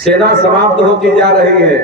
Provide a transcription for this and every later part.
सेना समाप्त होती जा रही है,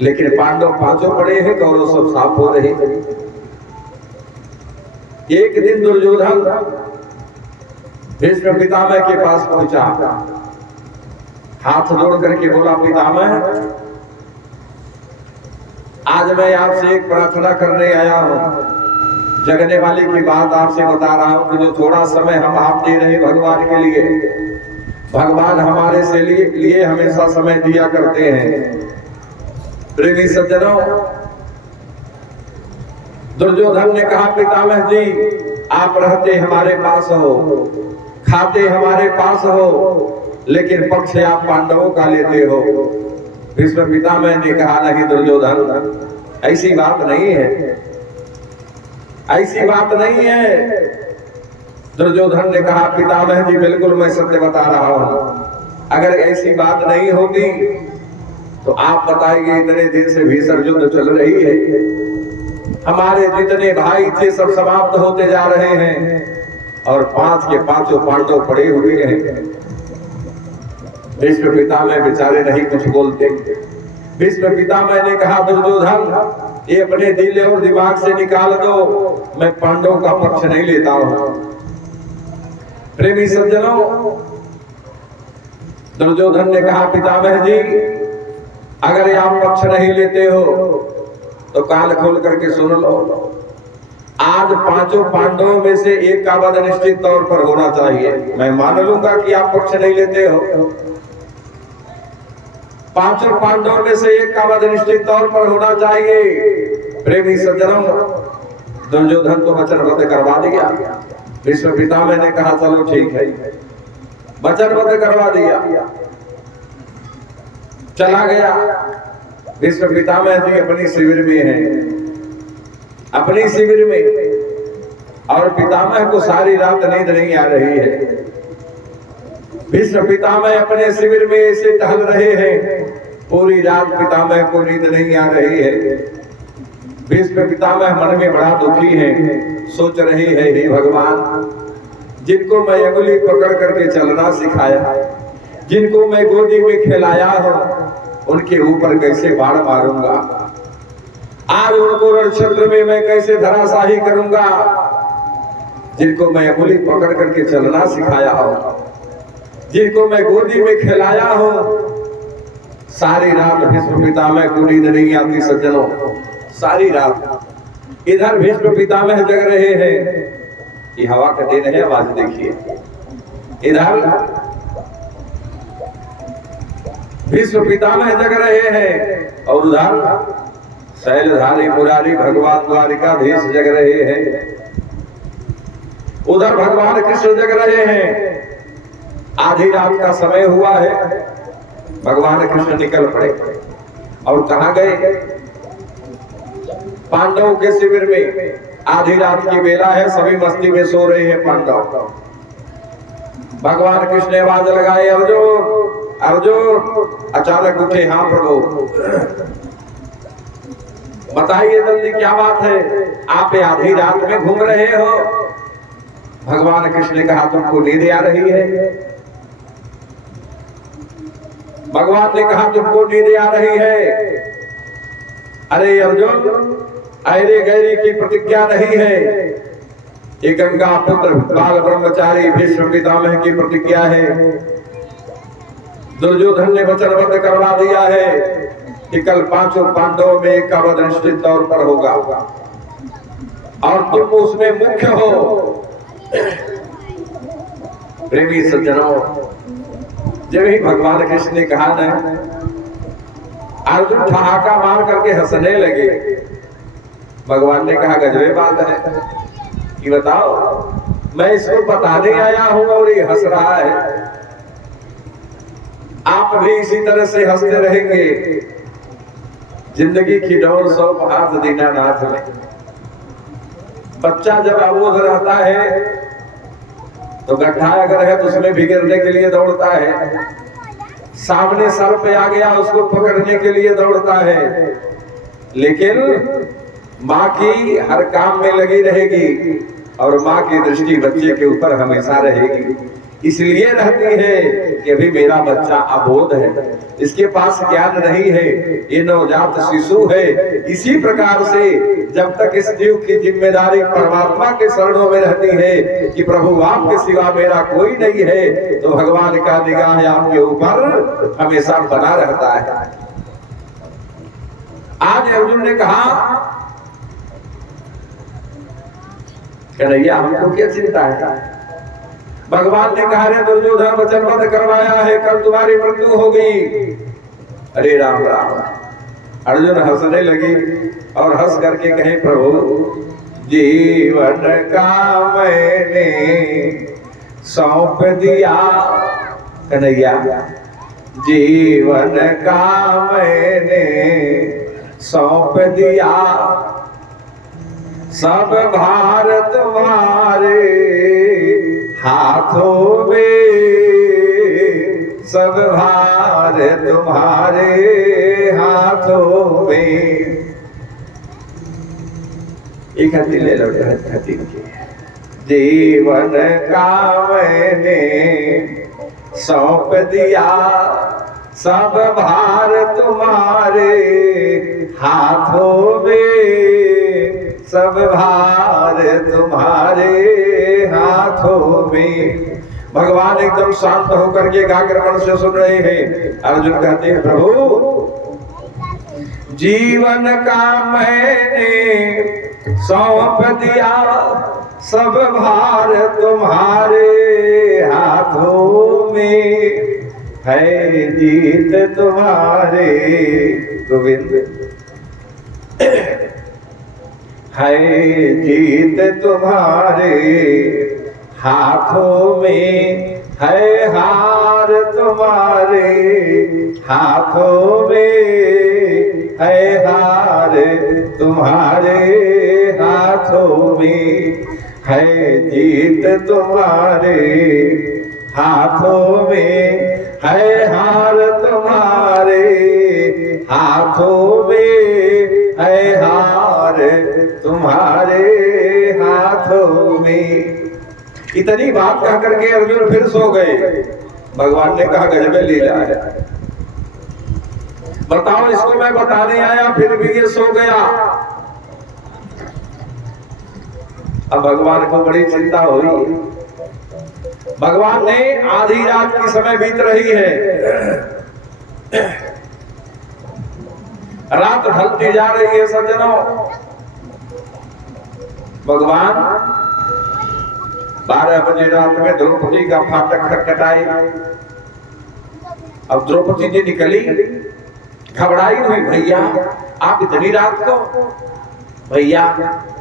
लेकिन पांडव पांचों पड़े हैं, कौरव सब साफ हो रहे हैं। एक दिन दुर्योधन भीष्म पितामह के पास पहुंचा, हाथ जोड़ करके बोला, पितामह आज मैं आपसे एक प्रार्थना करने आया हूं। जगने वाले की बात आपसे बता रहा हूं कि जो थोड़ा समय हम आप दे रहे भगवान के लिए, भगवान हमारे से लिए हमेशा समय दिया करते हैं। प्रेमी सज्जनों, दुर्योधन ने कहा, पितामह जी आप रहते हमारे पास हो, खाते हमारे पास हो, लेकिन पक्ष आप पांडवों का लेते हो। भीष्म पितामह ने कहा, नहीं दुर्योधन, ऐसी बात नहीं है, ऐसी बात नहीं है। दुर्योधन ने कहा, पितामह जी बिल्कुल मैं सत्य बता रहा हूं। अगर ऐसी बात नहीं होती तो आप बताइए, इतने दिन से भीषण युद्ध चल रही है, हमारे जितने भाई थे सब समाप्त होते जा रहे हैं और पांच के पांचों पांडव पड़े हुए हैं। भीष्म पितामह बेचारे नहीं कुछ बोलते। भीष्म पितामह ने कहा, दुर्योधन ये अपने दिल और दिमाग से निकाल दो, मैं पांडवों का पक्ष नहीं लेता हूं। प्रेमी सज्जनों, दुर्योधन ने कहा, पितामह जी अगर आप पक्ष नहीं लेते हो तो कान खोल करके सुन लो, आज पांचों पांडवों में से एक का वध निश्चित तौर पर होना चाहिए। मैं मान लूंगा कि आप पक्ष नहीं लेते हो, पांचों पांडवों में से एक का वध निश्चित तौर पर होना चाहिए। प्रेमी सज्जनों, दुर्योधन तो वचनबद्ध करवा दिया। भीष्म पितामह ने कहा, चलो ठीक है, वचनबद्ध करवा दिया, चला गया। भीष्म पितामह जी अपनी शिविर में हैं, अपनी शिविर में, और पितामह को सारी रात नींद नहीं आ रही है। भीष्म पितामह अपने शिविर में ऐसे टहल रहे हैं, पूरी रात पितामह को नींद नहीं आ रही है। भीष्म पितामह मन में बड़ा दुखी हैं, सोच रहे हैं, हे भगवान जिनको मैं अंगुली पकड़ करके चलना सिखाया, जिनको मैं गोदी में खिलाया हूं, उनके ऊपर कैसे बाण मारूंगा, आज उनको रणक्षेत्र में मैं कैसे धराशाही करूंगा। जिनको मैं अंगुली पकड़ करके चलना सिखाया हूं, जिनको मैं गोदी में खिलाया हूं, सारी रात भीष्म पितामह को नींद नहीं आती। सज्जनों, सारी रात इधर भीष्म पितामह जग रहे हैं, ये हवा का दिन है, आवाज देखिए, इधर भीष्म पितामह जग रहे हैं और उधर शैलधारी मुरारी भगवान द्वारिकाधीश जग रहे हैं, उधर भगवान कृष्ण जग रहे हैं। आधी रात का समय हुआ है, भगवान कृष्ण निकल पड़े और कहां गए? पांडवों के शिविर में। आधी रात की बेला है, सभी मस्ती में सो रहे हैं पांडव। भगवान कृष्ण ने आवाज लगाए, अर्जुन अर्जुन। अचानक उठे, हाँ प्रभु बताइए जल्दी क्या बात है, आप आधी रात में घूम रहे हो? भगवान कृष्ण ने कहा, तुमको नींद आ रही है? भगवान ने कहा, तुमको नींद आ रही है? अरे अर्जुन, ऐरे गैरी की प्रतिज्ञा नहीं है, ये गंगा पुत्र बाल ब्रह्मचारी भीष्म पितामह की प्रतिज्ञा है। दुर्योधन ने वचनबद्ध करवा दिया है कि कल पांचों पांडवों में एक का वध निश्चित तौर पर होगा और तुम उसमें मुख्य हो। प्रेमी सज्जनों, जब ही भगवान कृष्ण ने कहा न, अर्जुन ठहाका मार करके हंसने लगे। भगवान ने कहा, गजबे बात है कि बताओ, मैं इसको बताने आया हूं और ये हंस रहा है। आप भी इसी तरह से हंसते रहेंगे। जिंदगी की डोर सौंप हाथ दीनानाथ में। बच्चा जब अबोध रहता है तो गड्ढा अगर है तो उसमें भी गिरने के लिए दौड़ता है, सामने सर पे आ गया उसको पकड़ने के लिए दौड़ता है, लेकिन माँ की हर काम में लगी रहेगी और माँ की दृष्टि बच्चे के ऊपर हमेशा रहेगी। इसलिए रहती है कि अभी मेरा बच्चा अबोध है, इसके पास ज्ञान नहीं है, ये नवजात शिशु है। इसी प्रकार से जब तक इस जीव की जिम्मेदारी परमात्मा के शरणों में रहती है कि प्रभु आपके सिवा मेरा कोई नहीं है, तो भगवान का निगाह आपके ऊपर हमेशा बना रहता है। आज अर्जुन ने कहा, कन्हैया हमको क्या चिंता है? भगवान ने कहा, रे दुर्योधन वचनबद्ध करवाया है, कल तुम्हारी मृत्यु होगी। अरे राम राम। अर्जुन हंसने लगी और हंस करके कहे, प्रभु जीवन का मैंने सौंप दिया। कन्हैया जीवन का मैंने सौंप दिया, सब भार तुम्हारे हाथों में, सब भार तुम्हारे हाथों में। एक हाथी ले लो, हाथी जीवन का मैंने सौंप दिया, सब भार तुम्हारे हाथों में, सब भार तुम्हारे हाथों में। भगवान एकदम शांत होकर के एकाग्र मन से सुन रहे हैं। अर्जुन कहते हैं, प्रभु जीवन का मैंने सौंप दिया, सब भार तुम्हारे हाथों में, है जीत तुम्हारे गोविंद, है जीत तुम्हारे हाथों में, है हार तुम्हारे हाथों में, है हार तुम्हारे हाथों में, है जीत तुम्हारे हाथों में, है हार तुम्हारे हाथों में, है हार तुम्हारे हाथों में। इतनी बात कह करके अर्जुन फिर सो गए। भगवान ने कहा, गजब लीला है, बताओ इसको मैं बताने आया फिर भी ये सो गया। अब भगवान को बड़ी चिंता हुई। भगवान ने आधी रात की समय बीत रही है, रात ढलती जा रही है सज्जनों। भगवान 12 बजे रात में द्रौपदी का फाटक खटखटाई। अब द्रौपदी जी निकली, घबराई हुई, भैया आप इतनी रात को, भैया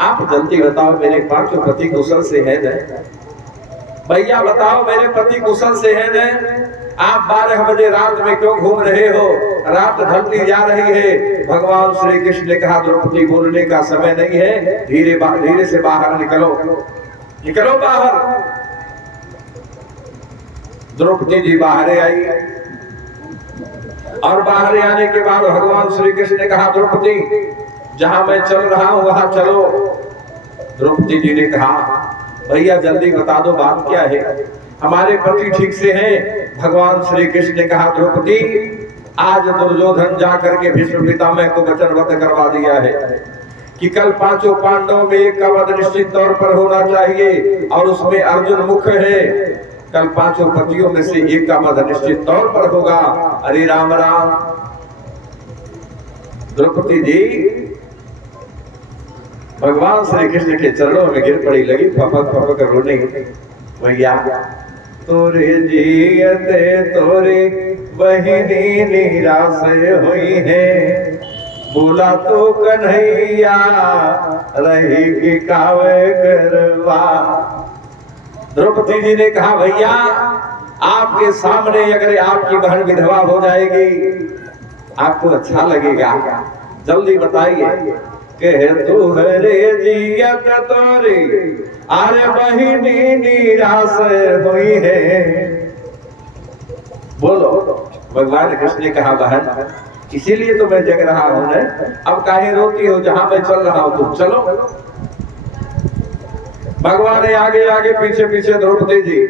आप जल्दी बताओ मेरे पांचों पति कुशल से है न? भैया बताओ मेरे पति कुशल से है न? आप 12 बजे रात में क्यों घूम रहे हो? रात ढलती जा रही है। भगवान श्री कृष्ण ने कहा, द्रौपदी बोलने का समय नहीं है, धीरे से बाहर निकलो, निकलो बाहर। द्रौपदी जी बाहर आई और बाहर आने के बाद भगवान श्री कृष्ण ने कहा, द्रौपदी जहां मैं चल रहा हूं वहां चलो। द्रौपदी जी ने कहा, भैया जल्दी बता दो बात क्या है, हमारे पति ठीक से हैं। भगवान श्री कृष्ण ने कहा, द्रौपदी आज दुर्योधन जा करके भीष्म पितामह को वचनबद्ध करवा दिया है कि कल पांचों पांडवों में एक का वध निश्चित तौर पर होना चाहिए और उसमें अर्जुन मुख्य है। कल पांचों पतियों में से एक का वध निश्चित तौर पर होगा। अरे राम राम। द्रौपदी जी भगवान श्री कृष्ण के चरणों में गिर पड़ी, लगी फपक फपक रोने। भैया तोरे जियते तोरे बहिनी निराश हुई है, बोला तो कन्हैया रही की कावे करवा। द्रौपदी जी ने कहा, भैया आपके सामने अगर आपकी बहन विधवा हो जाएगी आपको अच्छा लगेगा? जल्दी बताइए। कह तू हरे जियत तोरे अरे बहिनी निराश हुई है। बोलो। भगवान कृष्ण ने कहा, बहन इसीलिए तो मैं जग रहा हूं न, अब काहे रोती हो? जहां मैं चल रहा हूं तुम चलो। भगवान ने आगे आगे पीछे पीछे द्रौपदी जी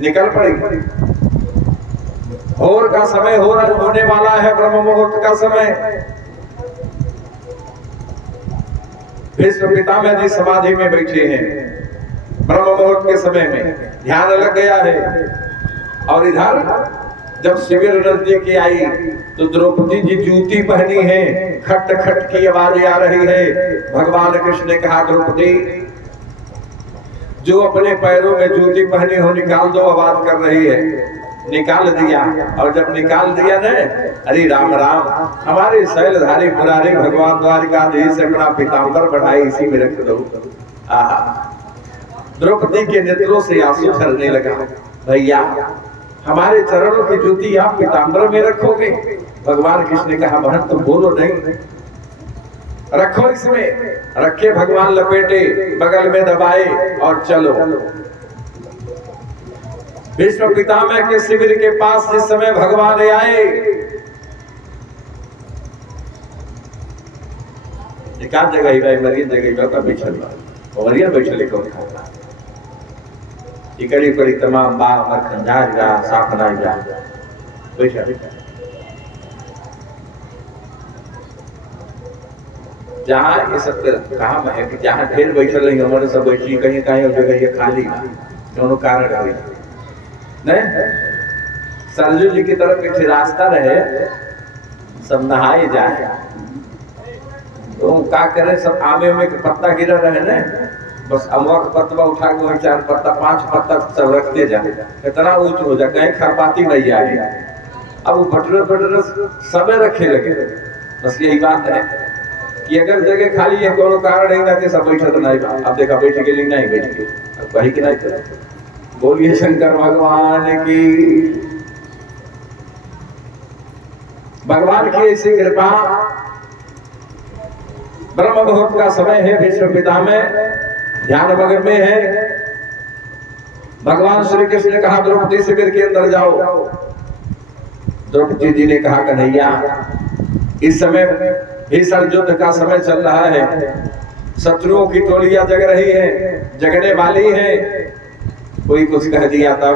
निकल पड़ी। भोर का समय होने वाला है, ब्रह्म मुहूर्त का समय। भीष्म पितामह जी समाधि में बैठे हैं, ब्रह्म मुहूर्त के समय में ध्यान लग गया है। और इधर जब शिविर नजदीक आई तो द्रौपदी जी जूती पहनी है, खट खट की आवाज आ रही है। भगवान कृष्ण ने कहा, द्रौपदी जो अपने पैरों में जूती पहनी हो निकाल दो, आवाज कर रही है। निकाल दिया, और जब निकाल दिया ने, अरे राम राम, हमारे शैलधारी पुरारी भगवान द्वारिकाधीश से अपना पीताम्बर बढ़ाई इसी में रख दो। द्रौपदी के नेत्रों से आंसू झरने लगा। भैया हमारे चरणों की जूती आप पीताम्बर में रखोगे? भगवान कृष्ण ने कहा, बहन तुम बोलो नहीं, रखो इसमें। रखे, भगवान लपेटे, बगल में दबाए और चलो। भीष्म पितामह के शिविर के पास जिस समय भगवान आए, एकाध जगह ही भाई मरीज जगह का बिछल मरिया बैठले को खाता इकड़ी कड़ी तमाम बा मक्खन जा साफ ना जा बैठा। जहाँ ये सब काम है कि जहाँ ढेर बैठल नहीं, हमारे सब बैठी कहीं कहीं जगह ये खाली दोनों कारण हुई नहीं। सरजू जी की तरफ एक रास्ता रहे, सब नहाए जाए तो क्या करे, सब आमे में पत्ता गिरा रहे ना, बस अमवा का पत्ता उठा के वही 4 पत्ता 5 पत्ता सब रखते जाए, इतना ऊंच हो जाए कहीं खरपाती नहीं आए। अब वो बटरे सबे रखे लगे। बस यही बात है कि अगर जगह खाली है कोनो कारण है ना कि सब बैठत नहीं। अब देखा बैठ के लिए नहीं बैठ के, अब वही कि नहीं। बोलिए शंकर भगवान की। भगवान की ऐसी कृपा। ब्रह्म मुहूर्त का समय है, भीष्म पितामह ध्यान मग्न में है। भगवान श्री कृष्ण ने कहा, द्रौपदी शिविर के अंदर जाओ। द्रौपदी जी ने कहा, कन्हैया इस समय भीषण युद्ध का समय चल रहा है, शत्रुओं की टोलियां जग रही है, जगने वाली है। कोई कुछ कह दिया तब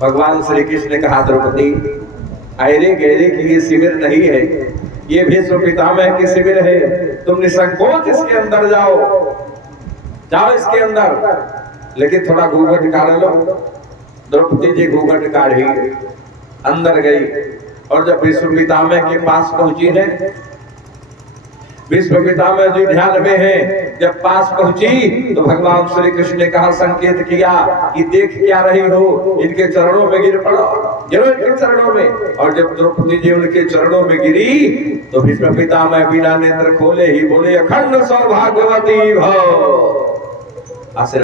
भगवान श्री कृष्ण ने कहा, द्रौपदी आयरे गहरे की ये शिविर नहीं है, ये भीष्म पितामह की शिविर है। तुम निसंकोच इसके अंदर जाओ, जाओ इसके अंदर, लेकिन थोड़ा घूंघट काढ़ लो। द्रौपदी जी घूंघट काढ़ी, अंदर गई। और जब भीष्म पितामह के पास पहुंची है, भीष्म पितामह जी ध्यान में है, जब पास पहुंची तो भगवान श्री कृष्ण ने कहा, संकेत किया कि देख क्या रही हो, इनके चरणों में गिर पड़ो, गिरो इनके चरणों में। और जब द्रौपदी जी उनके चरणों में गिरी तो भीष्म पितामह बिना नेत्र खोले ही बोले, अखंड सौभाग्यवती भव।